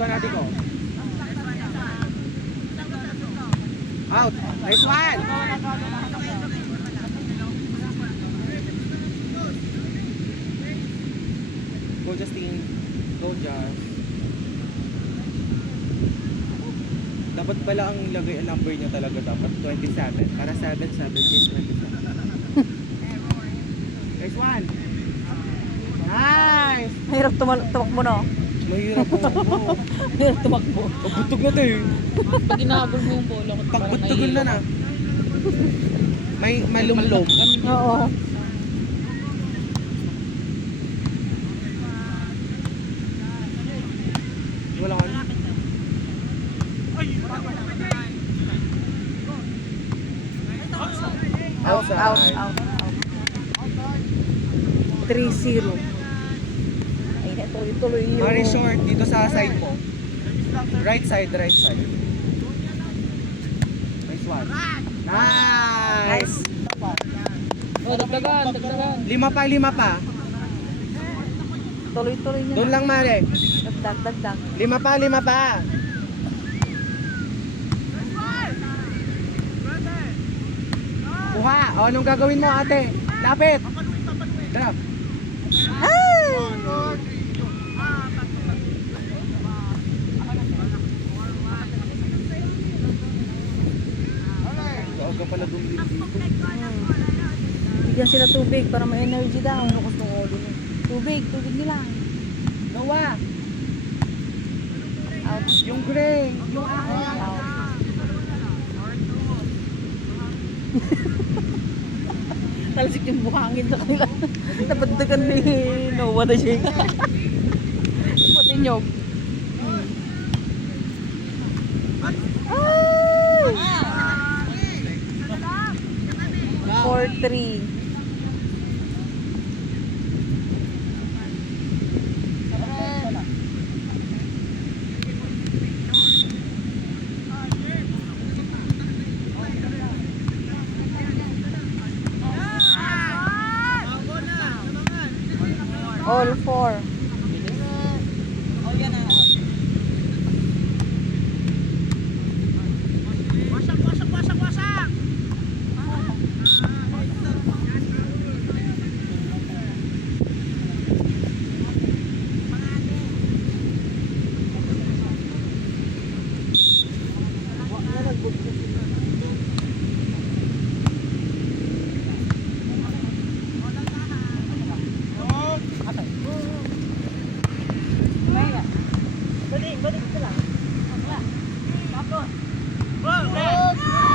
one, ate ko. Out. Nice one. Go Justin. Go Just. Dapat pala ang lagay ang number niya talaga dapat 27. Para 7, 17, 27. Nice one. Nice. Mahirap tumakbo no? Mahirap po. Mahirap tumakbo. Pagbutog na to eh. Pag inahabol mo yung bola, Pagbutugol na na. May malumlom. Oo. Wala ka. Out. 3-0. Ay, tuloy yung... Very short dito sa side mo. Right side. Nice one. Nice. Oh, dagdagan. 5 pa. Tuloy nyo Doon na. lang Mare. Dagdag. 5 pa. Kuha. O, anong gagawin mo ate? Lapit. Drop. Aga pala dumlim dito. Bigyan sila tubig para may energy daw. Lukas ng ulo nyo. Tubig nila. Nawa. Out. Yung gray. Yung akin. Out. Talasik yung buhangin sa kanila. Napagdagan ni Noah na siya. Pati nyog. Ay! 4-3. All 4.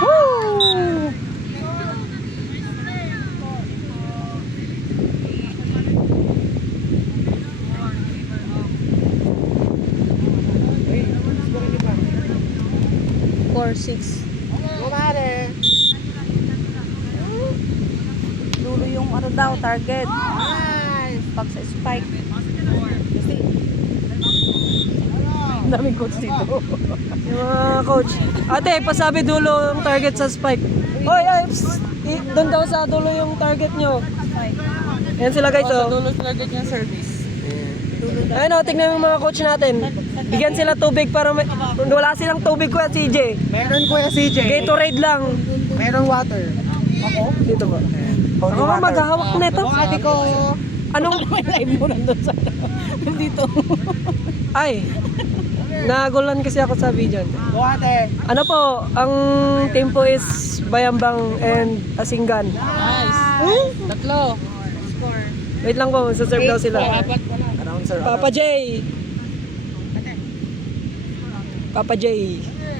Woo! Hey, scorin niyo pa. 4-6. Kumare. Dulo yung ano daw, target. Nice. Pag sa spike. Kasi, ang daming coach dito. Yung mga coach. Ate, pasabi dulo yung target sa spike. Oy, doon daw sa dulo yung target nyo. Yan sila guys, Sa oh. dulo target niya service. Ayun, oh, tignan mo yung mga coach natin. Bigyan sila tubig para wala silang tubig, Kuya CJ. Meron Kuya CJ. Gatorade lang. Meron water. Dito ba? Ako nga maghahawak nito. O ate ko. Anong Live mo nandun sa dito. ay? Nagulan kasi ako sa video. O ate. Ano po, ang team po is Bayambang and Asinggan. Nice. Tatlo. Wait lang po, magsaserve daw sila. Apat pa lang. Announcer. Papa J. Papa J.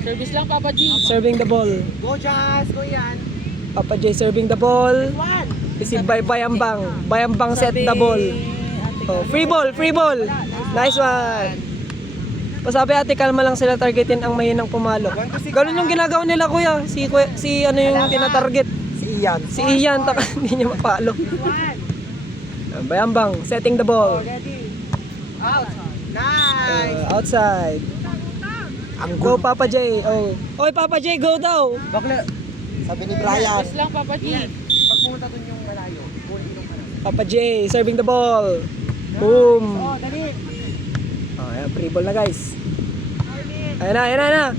Service lang, Papa G. Serving the ball. Go Jazz. Go yan. Papa J serving the ball. One. Si Bayambang. Bayambang set the ball. Oh, free ball. Nice one. Pasabi ate, kalma lang sila, targetin ang mahinang pumalo. Ganun yung ginagawa nila kuya. Si ano yung tinatarget. Si Ian, taka hindi niya mapalo. Bayambang, setting the ball. Ready. Out. Nice. Outside. Go Papa J. Oh. Oy Papa J, go daw. Bakla. Sabi ni Brian. Service lang, Papa G. Pag pumunta dun yung malayo, kunin yung malayo. Papa J serving the ball. Boom. Oh, dali. Oh, ayan, free ball na guys. Ayan na, ayan na, ayan na.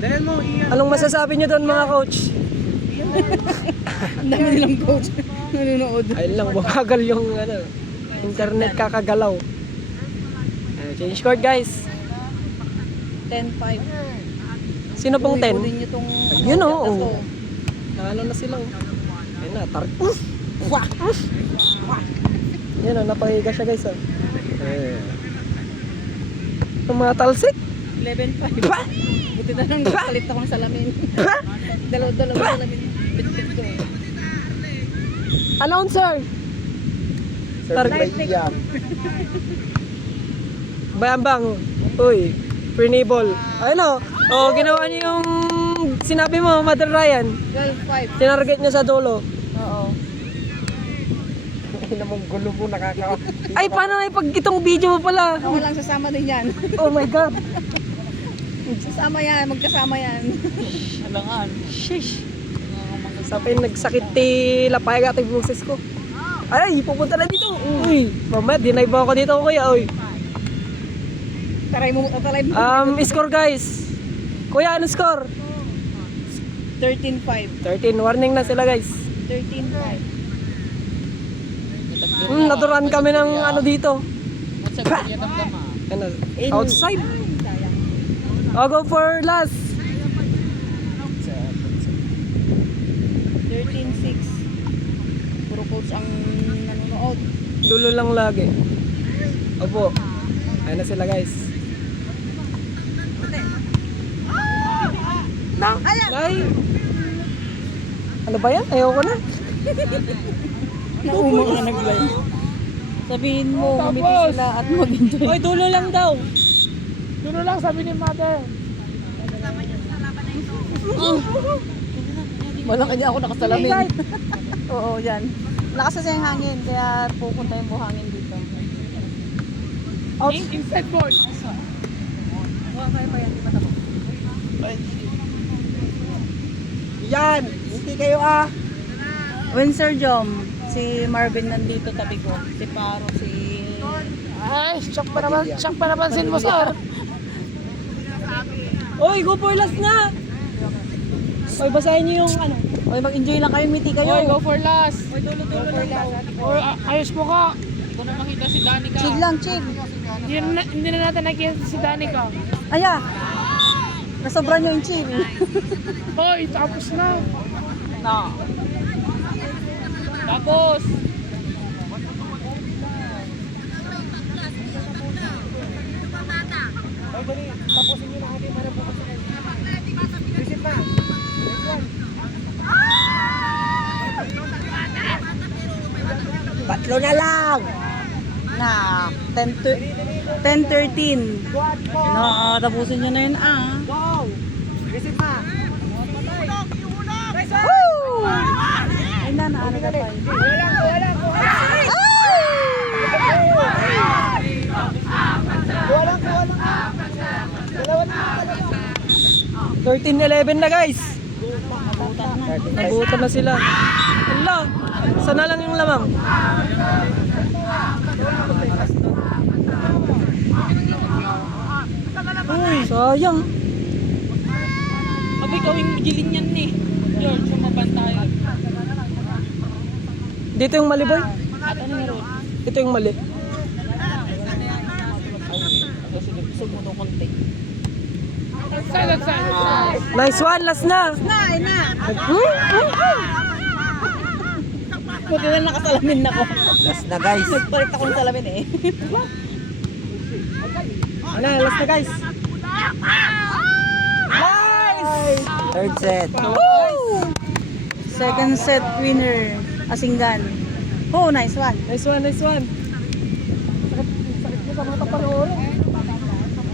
Dahil mo, Ian. Anong masasabi niyo doon mga coach? Ang dami nilang coach. Nanonood. Ayun lang, bumagal yung ano, internet kakagalaw. Change court guys. 10-5. Sino pong 10? Kunin niyo tong... Yun oo. tatlo. Nalo na sila. Ayun na, Wah! Yan o, napahiga siya guys. Itong mga talsik. 11-5. Buti na lang nakapalit akong salamin. Dalaw-dalaw salamin. Bit-bit ko. Announcer! Target. Bayambang. Uy, Prenable. Ayun o. O, ginawa niyo yung sinabi mo, Mother Ryan. 12-5. Tinarget niya sa dulo. Oo. Namang gulo mo nakaka... Ay, paano ay pag itong video mo pala? Ako lang sasama din yan. Oh my God. Sasama yan. Magkasama yan. Alangan. Sheesh. Sapay nagsakit ti lapay gatay boses ko. Ay, pupunta na dito. Uy, mamaya dinay ba ako dito kuya? Uy. Taray mo. Score guys. Kuya, ano score? 13-5. 13. Warning na sila guys. 13-5. Naturan kami ng ano dito. At sa ganyan ang dama. Ano, outside. I'll go for last. 13-6. Puro coach ang nanonood. Dulo lang lagi. Opo. Ayun na sila guys. Ay. Ano ba yan? Ayoko na. Naumang na nag-live. Sabihin mo, umiti sila at mag-enjoy. Oy, dulo lang daw. Dulo lang sabi ni mother. Wala kanya ako nakasalamin. Oo, yan. Lakas kasi yung hangin, kaya pupunta yung buhangin dito. Inside board. Kaya pa yan, di ba tapos? Yan. Hindi kayo ah. When Sir Jom, si Marvin nandito tabi ko. Si Paro, si... Ay, shock pa napansin mo, sir. Oy, go for last na. Oy, basahin niyo yung ano. Oy, mag-enjoy lang kayo, miti kayo. Oy, go for last. Oy, dulo lang daw. Or ayos mo ka. Hindi ko na makita si Danica. Chig lang, chig. Hindi na natin nakita si Danica. Aya! Nasobra nyo yung chig. Hoy, tapos na. Tapos. Oy, dali. Tapusin nyo na ating para bukas sa kayo. Visit na. Next one. Tatlo na lang. Na, 10-13. No, tapusin nyo na yun Wow. Visit na. Woo! Ay na, naano ka pa. Wala. 13-11 na guys. Nabutan na sila. Hala, sana lang yung lamang. Uy, sayang. Abay, gawing giling yan ni. Yun, sumaban tayo. Dito yung mali boy. At ano meron? Ito yung mali. Sumunod konti. Salad. Nice one, last na. Na, buti na nakasalamin ako. Last na guys. Nagpalit akong salamin eh. Ano, last na guys. Nice! Third set. Second set winner, Asinggan. Oh, nice one. Nice one. Sakit mo sa mata panoorin.